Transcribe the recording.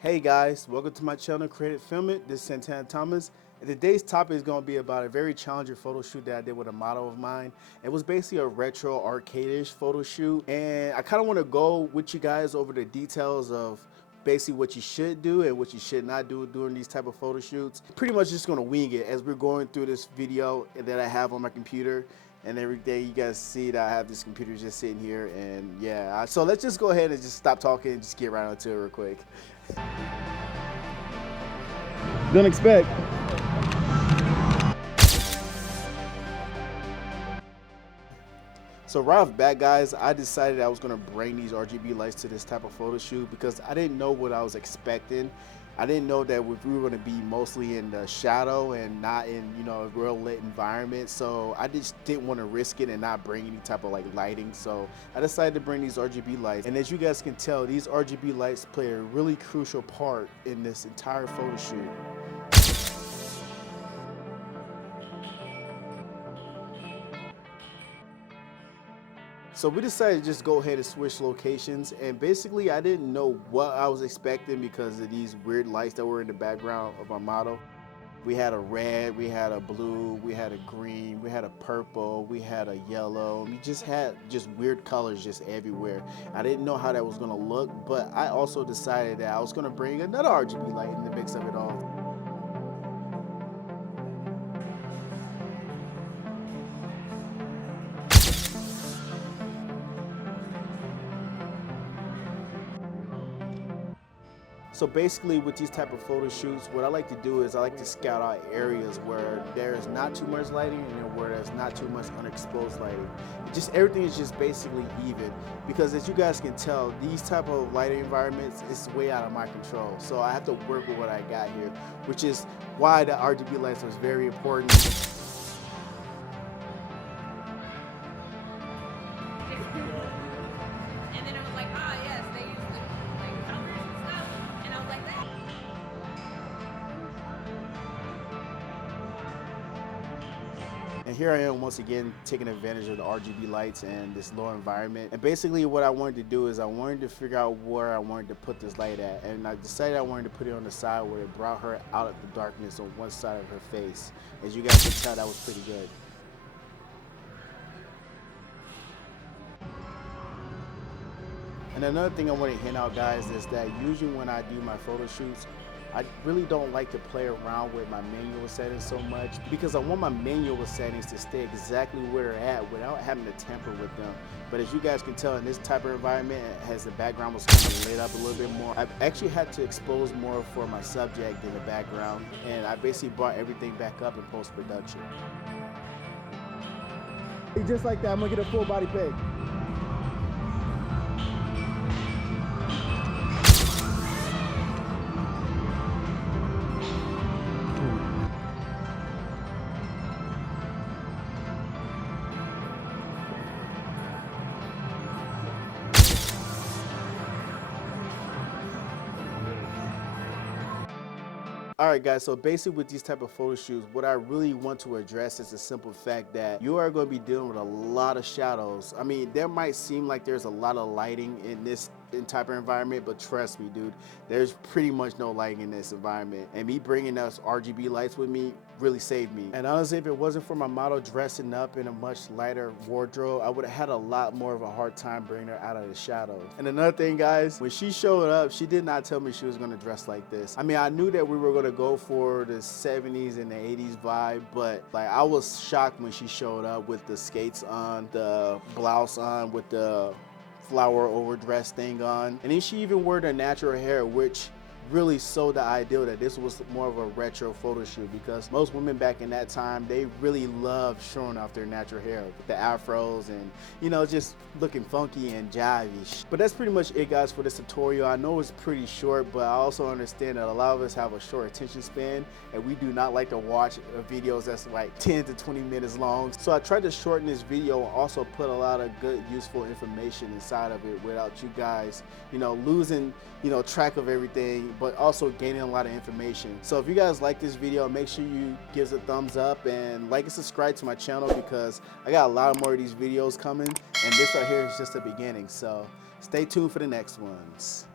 Hey guys, welcome to my channel, Creative Film It. This is Santana Thomas. And today's topic is going to be about a very challenging photo shoot that I did with a model of mine. It was basically a retro arcade-ish photo shoot. And I kind of want to go with you guys over the details of basically what you should do and what you should not do during these type of photo shoots. Pretty much just going to wing it as we're going through this video that I have on my computer. And every day you guys see that I have this computer just sitting here, and yeah, so let's just go ahead and just stop talking and just get right onto it real quick. Don't expect. So right off the bat, guys, I decided I was gonna bring these RGB lights to this type of photo shoot because I didn't know what I was expecting. I didn't know that we were gonna be mostly in the shadow and not in, a real lit environment. So I just didn't want to risk it and not bring any type of lighting. So I decided to bring these RGB lights. And as you guys can tell, these RGB lights play a really crucial part in this entire photo shoot. So we decided to just go ahead and switch locations, and basically I didn't know what I was expecting because of these weird lights that were in the background of our model. We had a red, we had a blue, we had a green, we had a purple, we had a yellow. We just had just weird colors just everywhere. I didn't know how that was gonna look, but I also decided that I was gonna bring another RGB light in the mix of it all. So basically with these type of photo shoots, what I like to do is I like to scout out areas where there's not too much lighting and where there's not too much unexposed lighting. Just everything is just basically even, because as you guys can tell, these type of lighting environments is way out of my control. So I have to work with what I got here, which is why the RGB lights was very important. And then it was like, yes, they use the colors and stuff. And I was like, that. And here I am once again taking advantage of the RGB lights and this low environment. And basically what I wanted to do is I wanted to figure out where I wanted to put this light at. And I decided I wanted to put it on the side where it brought her out of the darkness on one side of her face. As you guys can tell, that was pretty good. And another thing I want to hint out, guys, is that usually when I do my photo shoots, I really don't like to play around with my manual settings so much because I want my manual settings to stay exactly where they're at without having to tamper with them. But as you guys can tell, in this type of environment, as the background was kind of lit up a little bit more, I've actually had to expose more for my subject in the background, and I basically brought everything back up in post-production. Just like that, I'm gonna get a full body pic. All right, guys, so basically with these type of photo shoots, what I really want to address is the simple fact that you are going to be dealing with a lot of shadows. I mean, there might seem like there's a lot of lighting in this type of environment, but trust me, dude, there's pretty much no lighting in this environment. And me bringing those RGB lights with me really saved me. And honestly, if it wasn't for my model dressing up in a much lighter wardrobe, I would have had a lot more of a hard time bringing her out of the shadows. And another thing, guys, when she showed up, she did not tell me she was going to dress like this. I mean, I knew that we were going to go for the 70s and the 80s vibe, but I was shocked when she showed up with the skates on, the blouse on, with the flower overdress thing on, and then she even wore the natural hair, which really sold the idea that this was more of a retro photo shoot, because most women back in that time, they really loved showing off their natural hair with the afros and just looking funky and jivey. But that's pretty much it, guys, for this tutorial. I know it's pretty short, but I also understand that a lot of us have a short attention span and we do not like to watch videos that's like 10 to 20 minutes long. So I tried to shorten this video and also put a lot of good useful information inside of it without you guys losing track of everything, but also gaining a lot of information. So if you guys like this video, make sure you give it a thumbs up and like and subscribe to my channel, because I got a lot more of these videos coming, and this right here is just the beginning. So stay tuned for the next ones.